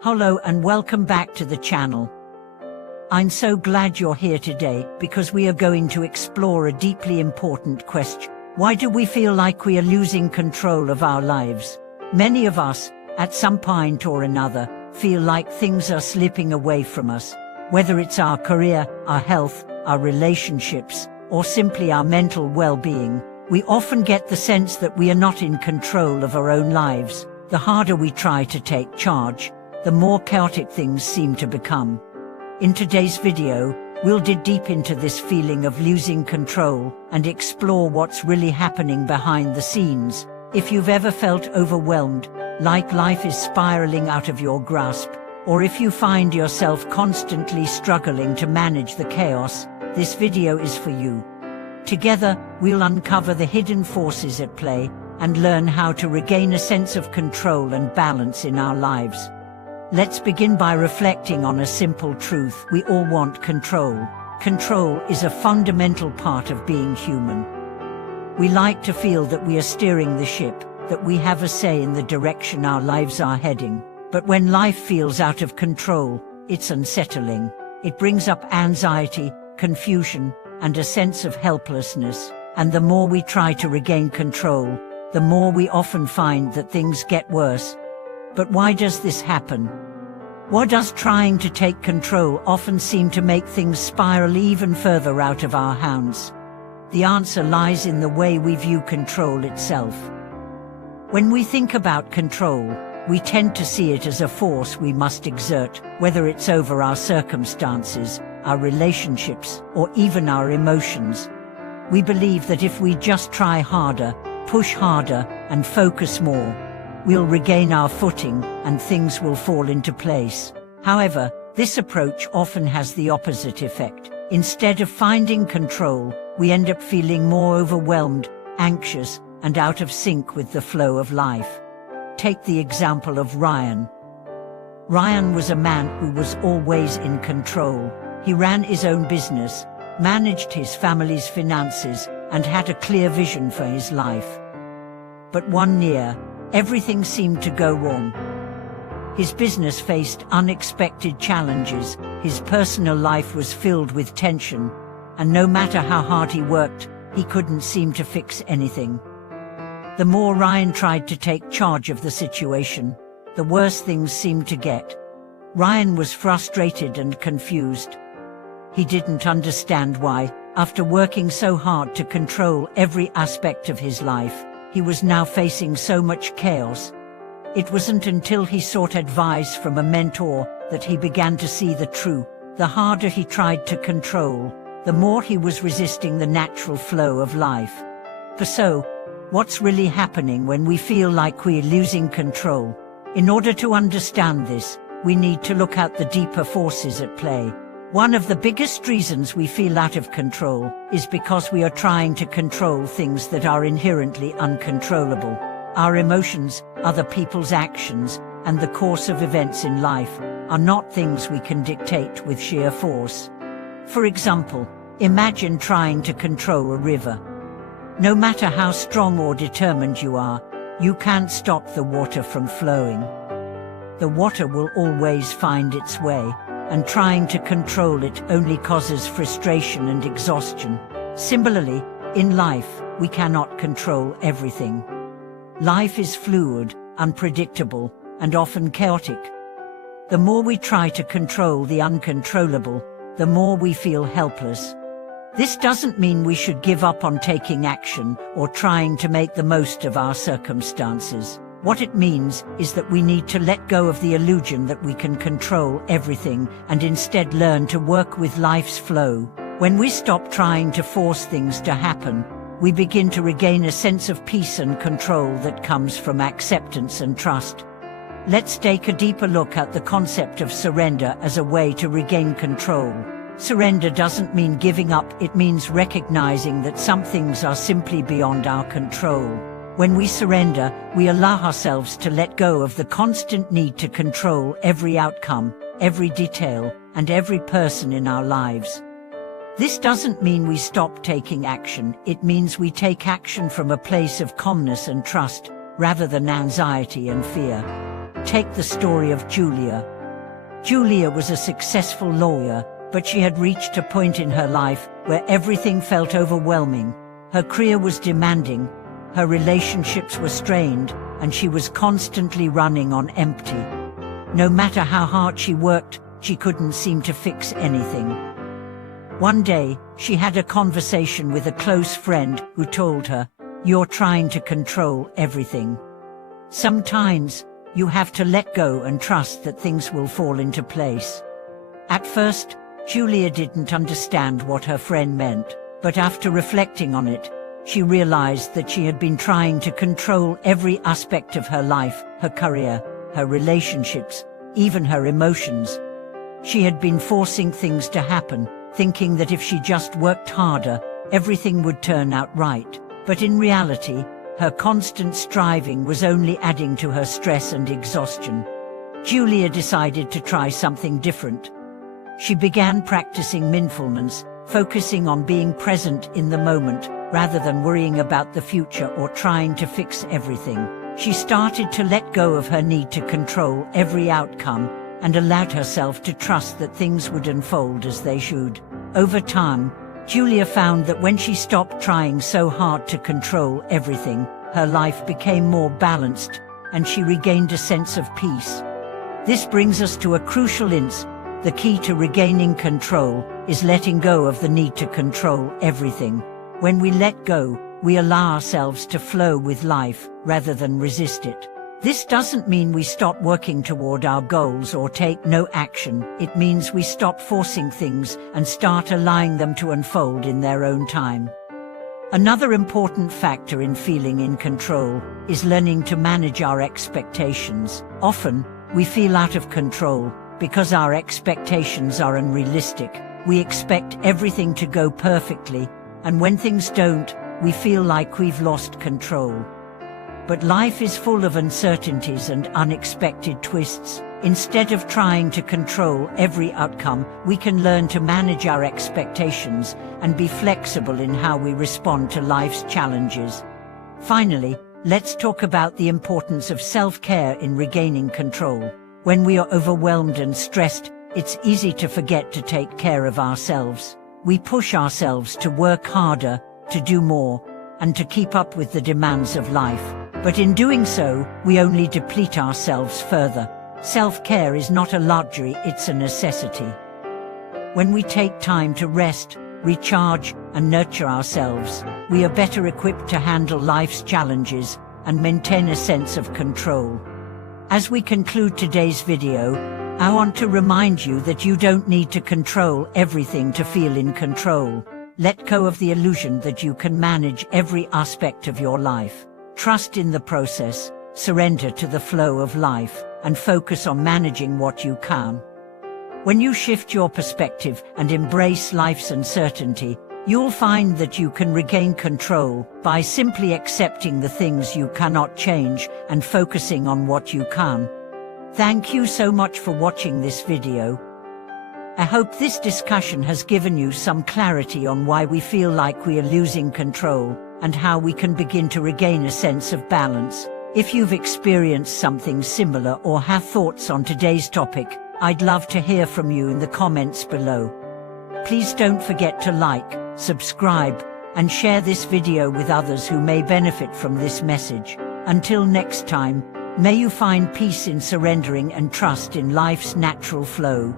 Hello and welcome back to the channel. I'm so glad you're here today because we are going to explore a deeply important question. Why do we feel like we are losing control of our lives? Many of us, at some point or another, feel like things are slipping away from us. Whether it's our career, our health, our relationships, or simply our mental well-being, we often get the sense that we are not in control of our own lives. The harder we try to take charge, the more chaotic things seem to become. In today's video, we'll dig deep into this feeling of losing control and explore what's really happening behind the scenes. If you've ever felt overwhelmed, like life is spiraling out of your grasp, or if you find yourself constantly struggling to manage the chaos, this video is for you. Together, we'll uncover the hidden forces at play and learn how to regain a sense of control and balance in our lives. Let's begin by reflecting on a simple truth. We all want control. Control is a fundamental part of being human. We like to feel that we are steering the ship, that we have a say in the direction our lives are heading. But when life feels out of control, it's unsettling. It brings up anxiety, confusion, and a sense of helplessness. And the more we try to regain control, the more we often find that things get worse. But why does this happen? Why does trying to take control often seem to make things spiral even further out of our hands? The answer lies in the way we view control itself. When we think about control, we tend to see it as a force we must exert, whether it's over our circumstances, our relationships, or even our emotions. We believe that if we just try harder, push harder, and focus more, we'll regain our footing and things will fall into place. However, this approach often has the opposite effect. Instead of finding control, we end up feeling more overwhelmed, anxious, and out of sync with the flow of life. Take the example of Ryan. Ryan was a man who was always in control. He ran his own business, managed his family's finances, and had a clear vision for his life. But one year, everything seemed to go wrong. His business faced unexpected challenges, his personal life was filled with tension, and no matter how hard he worked, he couldn't seem to fix anything. The more Ryan tried to take charge of the situation, the worse things seemed to get. Ryan was frustrated and confused. He didn't understand why, after working so hard to control every aspect of his life, he was now facing so much chaos. It wasn't until he sought advice from a mentor that he began to see the truth. The harder he tried to control, the more he was resisting the natural flow of life. So, what's really happening when we feel like we're losing control? In order to understand this, we need to look at the deeper forces at play. One of the biggest reasons we feel out of control is because we are trying to control things that are inherently uncontrollable. Our emotions, other people's actions, and the course of events in life are not things we can dictate with sheer force. For example, imagine trying to control a river. No matter how strong or determined you are, you can't stop the water from flowing. The water will always find its way, and trying to control it only causes frustration and exhaustion. Similarly, in life, we cannot control everything. Life is fluid, unpredictable, and often chaotic. The more we try to control the uncontrollable, the more we feel helpless. This doesn't mean we should give up on taking action or trying to make the most of our circumstances. What it means is that we need to let go of the illusion that we can control everything and instead learn to work with life's flow. When we stop trying to force things to happen, we begin to regain a sense of peace and control that comes from acceptance and trust. Let's take a deeper look at the concept of surrender as a way to regain control. Surrender doesn't mean giving up, it means recognizing that some things are simply beyond our control. When we surrender, we allow ourselves to let go of the constant need to control every outcome, every detail, and every person in our lives. This doesn't mean we stop taking action, it means we take action from a place of calmness and trust, rather than anxiety and fear. Take the story of Julia. Julia was a successful lawyer, but she had reached a point in her life where everything felt overwhelming. Her career was demanding, her relationships were strained, and she was constantly running on empty. No matter how hard she worked, she couldn't seem to fix anything. One day, she had a conversation with a close friend who told her, "You're trying to control everything. Sometimes, you have to let go and trust that things will fall into place." At first, Julia didn't understand what her friend meant, but after reflecting on it, she realized that she had been trying to control every aspect of her life, her career, her relationships, even her emotions. She had been forcing things to happen, thinking that if she just worked harder, everything would turn out right. But in reality, her constant striving was only adding to her stress and exhaustion. Julia decided to try something different. She began practicing mindfulness, focusing on being present in the moment, rather than worrying about the future or trying to fix everything. She started to let go of her need to control every outcome and allowed herself to trust that things would unfold as they should. Over time, Julia found that when she stopped trying so hard to control everything, her life became more balanced, and she regained a sense of peace. This brings us to a crucial insight. The key to regaining control is letting go of the need to control everything. When we let go, we allow ourselves to flow with life, rather than resist it. This doesn't mean we stop working toward our goals or take no action. It means we stop forcing things and start allowing them to unfold in their own time. Another important factor in feeling in control is learning to manage our expectations. Often, we feel out of control because our expectations are unrealistic. We expect everything to go perfectly, and when things don't, we feel like we've lost control. But life is full of uncertainties and unexpected twists. Instead of trying to control every outcome, we can learn to manage our expectations and be flexible in how we respond to life's challenges. Finally, let's talk about the importance of self-care in regaining control. When we are overwhelmed and stressed, it's easy to forget to take care of ourselves. We push ourselves to work harder, to do more, and to keep up with the demands of life. But in doing so, we only deplete ourselves further. Self-care is not a luxury, it's a necessity. When we take time to rest, recharge, and nurture ourselves, we are better equipped to handle life's challenges and maintain a sense of control. As we conclude today's video, I want to remind you that you don't need to control everything to feel in control. Let go of the illusion that you can manage every aspect of your life. Trust in the process, surrender to the flow of life, and focus on managing what you can. When you shift your perspective and embrace life's uncertainty, you'll find that you can regain control by simply accepting the things you cannot change and focusing on what you can. Thank you so much for watching this video. I hope this discussion has given you some clarity on why we feel like we are losing control and how we can begin to regain a sense of balance. If you've experienced something similar or have thoughts on today's topic, I'd love to hear from you in the comments below. Please don't forget to like, subscribe, and share this video with others who may benefit from this message. Until next time, may you find peace in surrendering and trust in life's natural flow.